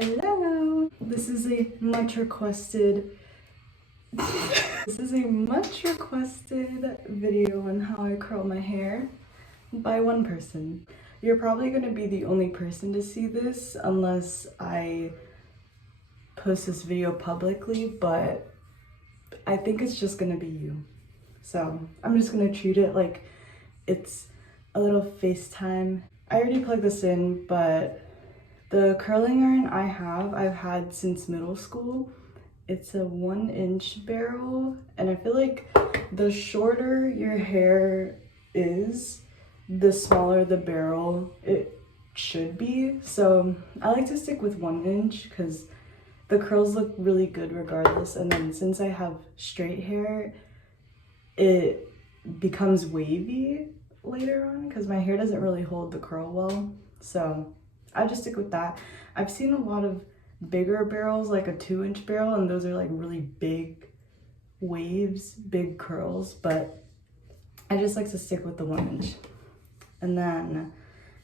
Hello! This is a much requested video on how I curl my hair by one person. You're probably going to be the only person to see this unless I post this video publicly, but I think it's just going to be you. So I'm just going to treat it like it's a little FaceTime. I already plugged this in, but the curling iron I've had since middle school. It's a 1-inch barrel, and I feel like the shorter your hair is, the smaller the barrel it should be. So I like to stick with 1 inch because the curls look really good regardless. And then since I have straight hair, it becomes wavy later on because my hair doesn't really hold the curl well. So I just stick with that. I've seen a lot of bigger barrels, like a 2-inch barrel, and those are like really big waves, big curls, but I just like to stick with the 1 inch. And then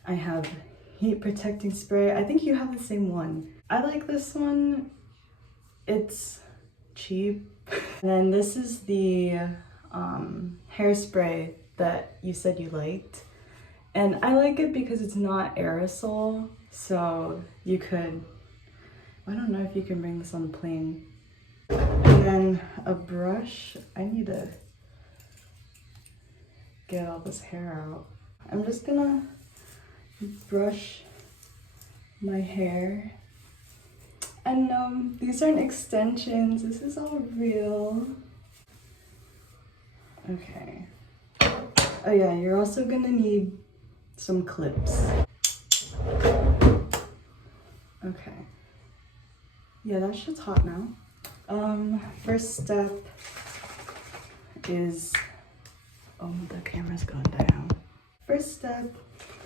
I have heat protecting spray. I think you have the same one. I like this one. It's cheap. And then this is the hairspray that you said you liked. And I like it because it's not aerosol, so you could, I don't know if you can bring this on a plane. And then a brush. I need to get all this hair out. I'm just gonna brush my hair. And these aren't extensions, this is all real. Okay. Oh yeah, you're also gonna need some clips. Okay. Yeah, that shit's hot now. First step is, oh, the camera's going down. First step,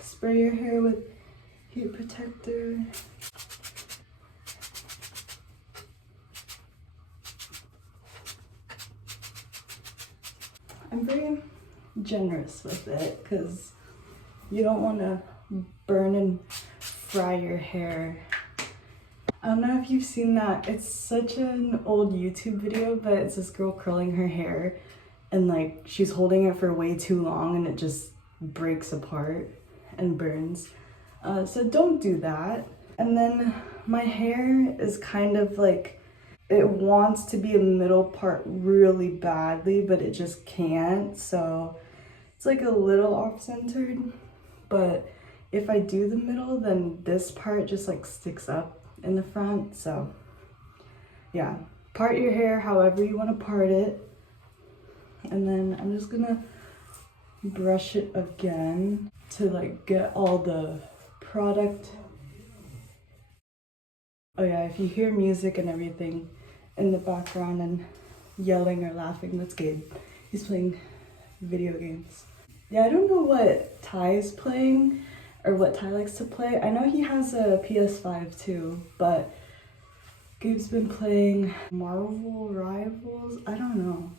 spray your hair with heat protector. I'm very generous with it because you don't want to burn and fry your hair. I don't know if you've seen that. It's such an old YouTube video, but it's this girl curling her hair and like she's holding it for way too long and it just breaks apart and burns. So don't do that. And then my hair is kind of like, it wants to be a middle part really badly, but it just can't. So it's like a little off-centered, but if I do the middle, then this part just like sticks up in the front. So yeah, part your hair however you want to part it. And then I'm just gonna brush it again to like get all the product. Oh yeah, if you hear music and everything in the background and yelling or laughing, that's Gabe. He's playing video games. Yeah, I don't know what Ty is playing or what Ty likes to play. I know he has a PS5 too, but Gabe's been playing Marvel Rivals. I don't know.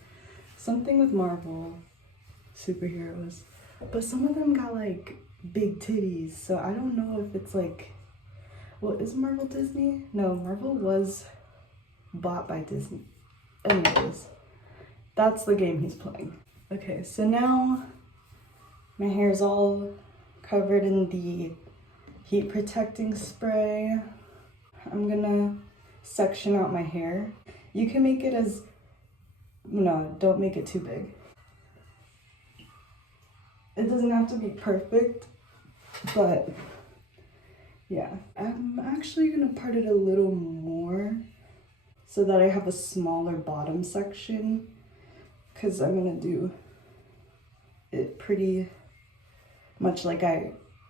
Something with Marvel superheroes. But some of them got like big titties, so I don't know if it's like, well, is Marvel Disney? No, Marvel was bought by Disney. Anyways, that's the game he's playing. Okay, so now my hair is all covered in the heat protecting spray. I'm gonna section out my hair. You can make it as, no, don't make it too big. It doesn't have to be perfect, but yeah. I'm actually gonna part it a little more so that I have a smaller bottom section, because I'm gonna do it pretty much like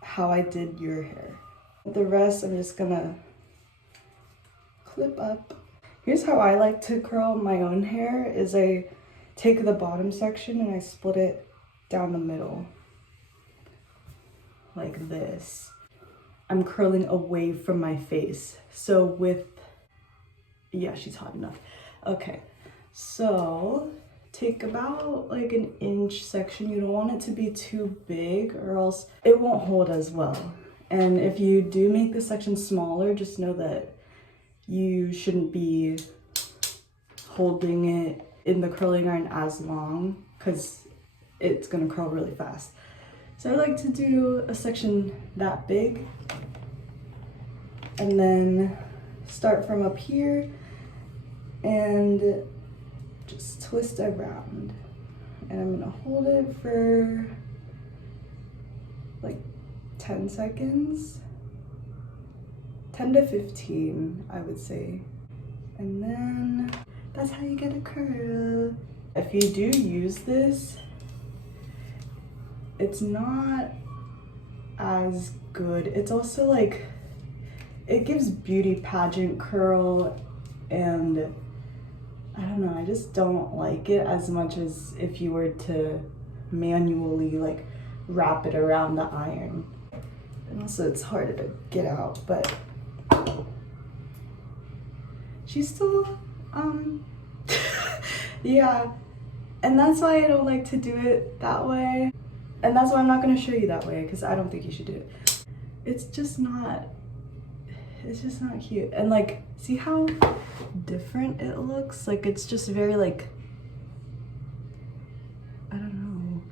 how I did your hair. The rest I'm just gonna clip up. Here's how I like to curl my own hair, is I take the bottom section and I split it down the middle like this. I'm curling away from my face. So with, yeah, she's hot enough. Okay, so take about like an inch section. You don't want it to be too big or else it won't hold as well. And if you do make the section smaller, just know that you shouldn't be holding it in the curling iron as long because it's gonna curl really fast. So I like to do a section that big and then start from up here and just twist around. And I'm gonna hold it for like 10 seconds, 10 to 15, I would say. And then that's how you get a curl. If you do use this, it's not as good. It's also like, it gives beauty pageant curl, and I don't know, I just don't like it as much as if you were to manually like wrap it around the iron. And also it's harder to get out, but she's still, yeah. And that's why I don't like to do it that way. And that's why I'm not gonna show you that way, because I don't think you should do it. It's just not cute. And like, see how different it looks? Like, it's just very like, I don't know.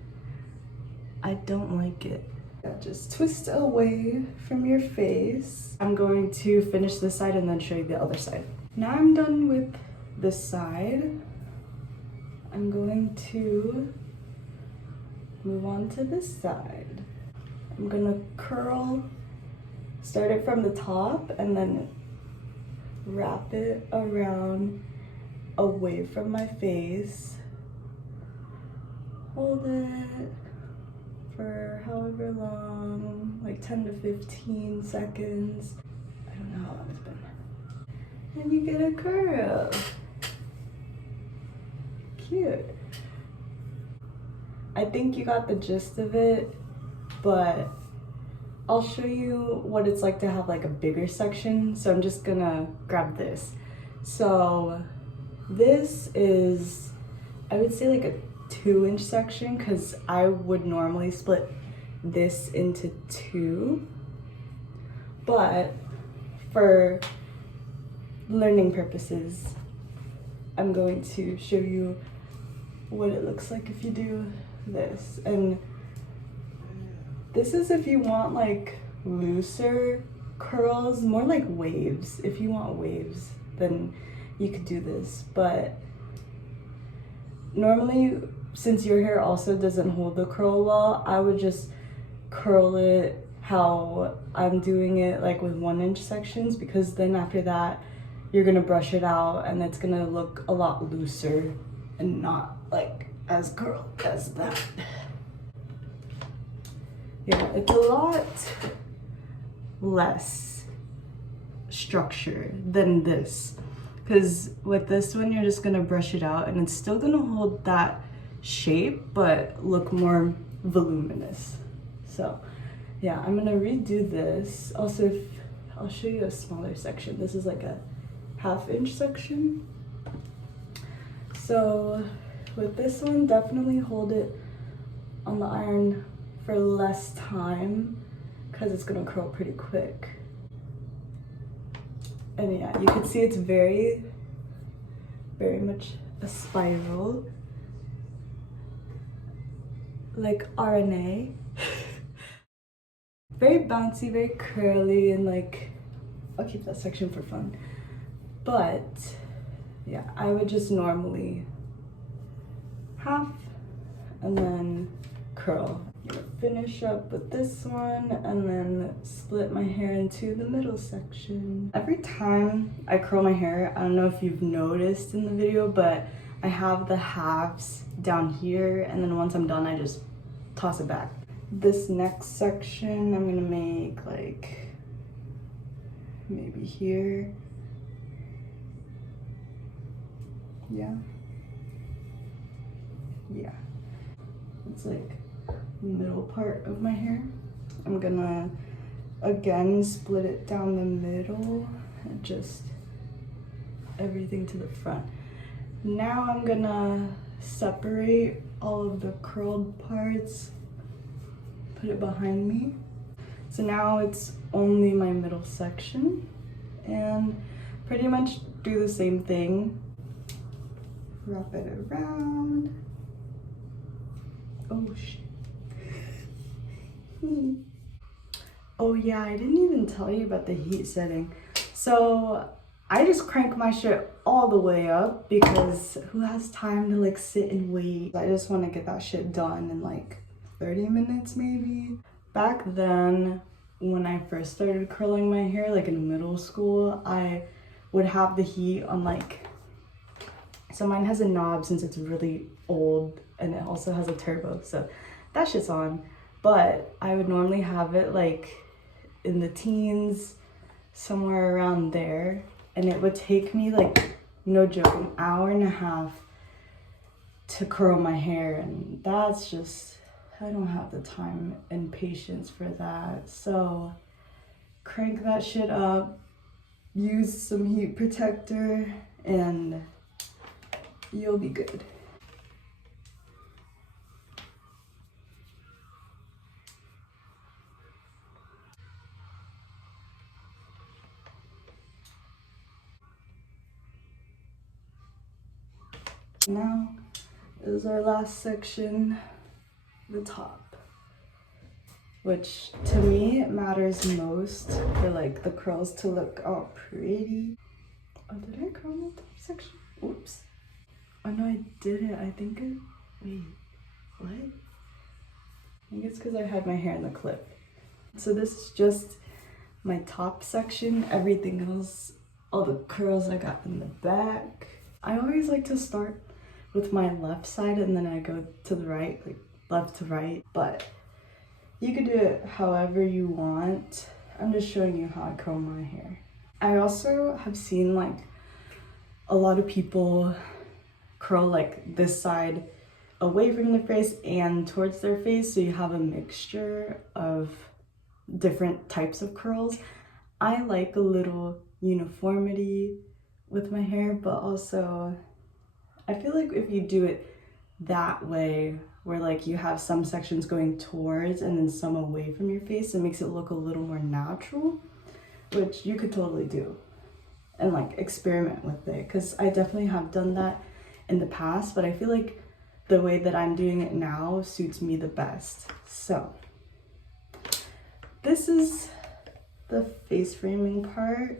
I don't like it. Just twist away from your face. I'm going to finish this side and then show you the other side. Now I'm done with this side. I'm going to move on to this side. I'm gonna curl, start it from the top and then wrap it around away from my face. Hold it for however long, like 10 to 15 seconds. I don't know how long it's been. And you get a curl. Cute. I think you got the gist of it, but I'll show you what it's like to have like a bigger section. So I'm just gonna grab this. So this is, I would say like a 2-inch section, because I would normally split this into 2. But for learning purposes, I'm going to show you what it looks like if you do this. And this is if you want like looser curls, more like waves. If you want waves, then you could do this. But normally, since your hair also doesn't hold the curl well, I would just curl it how I'm doing it, like with 1-inch sections, because then after that, you're gonna brush it out and it's gonna look a lot looser and not like as curled as that. Yeah, it's a lot less structure than this, because with this one, you're just gonna brush it out and it's still gonna hold that shape, but look more voluminous. So yeah, I'm gonna redo this. Also, I'll show you a smaller section. This is like a 1/2-inch section. So with this one, definitely hold it on the iron for less time, because it's gonna curl pretty quick. And yeah, you can see it's very much a spiral, like RNA. Very bouncy, very curly, and like, I'll keep that section for fun. But yeah, I would just normally half and then curl. Finish up with this one and then split my hair into the middle section. Every time I curl my hair, I don't know if you've noticed in the video, but I have the halves down here, and then once I'm done, I just toss it back. This next section, I'm gonna make like maybe here. Yeah. It's like the middle part of my hair. I'm gonna again split it down the middle and just everything to the front. Now I'm gonna separate all of the curled parts, put it behind me. So now it's only my middle section, and pretty much do the same thing. Wrap it around. Oh shit. Oh yeah, I didn't even tell you about the heat setting. So I just crank my shit all the way up because who has time to like sit and wait? I just want to get that shit done in like 30 minutes maybe. Back then, when I first started curling my hair, like in middle school, I would have the heat on like, so mine has a knob since it's really old, and it also has a turbo, so that shit's on. But I would normally have it like in the teens, somewhere around there, and it would take me like, no joke, an hour and a half to curl my hair, and that's just, I don't have the time and patience for that. So crank that shit up, use some heat protector, and you'll be good. Now is our last section, the top, which to me matters most for like the curls to look all pretty. Oh, did I curl the top section? Oops. Oh no, I didn't. I think it, wait, what? I think it's because I had my hair in the clip. So this is just my top section. Everything else, all the curls I got in the back. I always like to start with my left side and then I go to the right, like left to right. But you could do it however you want. I'm just showing you how I curl my hair. I also have seen like a lot of people curl like this side away from their face and towards their face, so you have a mixture of different types of curls. I like a little uniformity with my hair, but also I feel like if you do it that way, where like you have some sections going towards and then some away from your face, it makes it look a little more natural, which you could totally do and like experiment with it, because I definitely have done that in the past, but I feel like the way that I'm doing it now suits me the best. So this is the face framing part.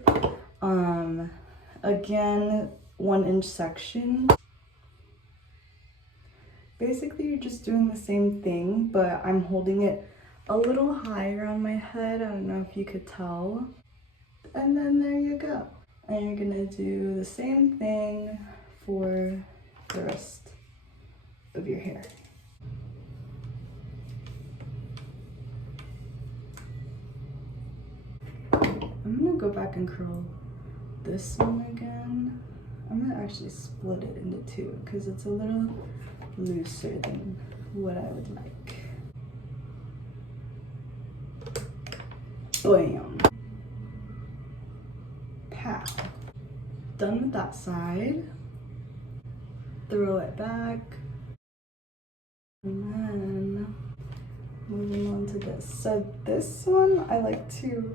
Again, 1-inch section. Basically, you're just doing the same thing, but I'm holding it a little higher on my head. I don't know if you could tell. And then there you go. And you're gonna do the same thing for the rest of your hair. I'm gonna go back and curl this one again. I'm gonna actually split it into two because it's a little looser than what I would like. Bam. Pow. Done with that side. Throw it back. And then moving on to this. So this one, I like to,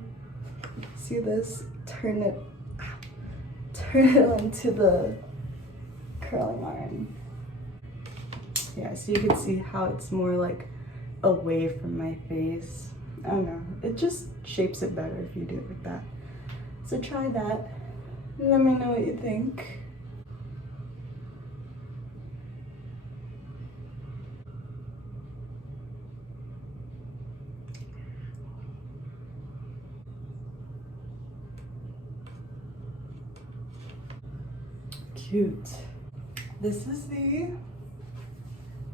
see this, turn it onto the curling iron. Yeah, so you can see how it's more like away from my face. I don't know, it just shapes it better if you do it like that. So try that. Let me know what you think. Cute. This is the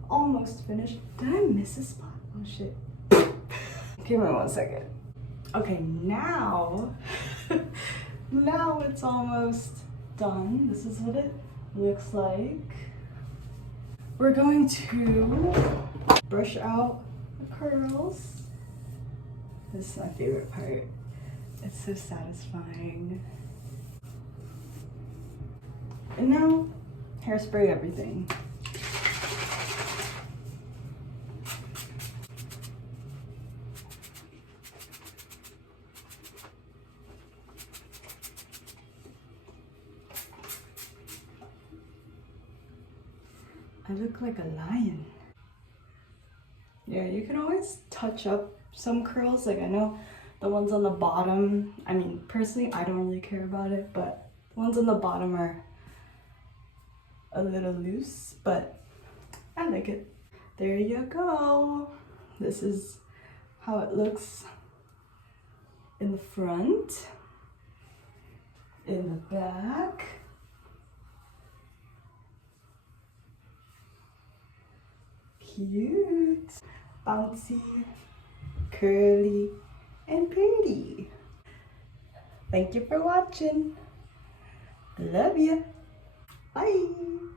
almost finished. Did I miss a spot? Oh shit. Give me 1 second. Okay, now, now it's almost done. This is what it looks like. We're going to brush out the curls. This is my favorite part. It's so satisfying. And now, hairspray everything. I look like a lion. Yeah, you can always touch up some curls. Like I know the ones on the bottom, I mean, personally, I don't really care about it, but the ones on the bottom are a little loose, but I like it. There you go. This is how it looks in the front, in the back. Cute, bouncy, curly, and pretty. Thank you for watching. Love you. Bye.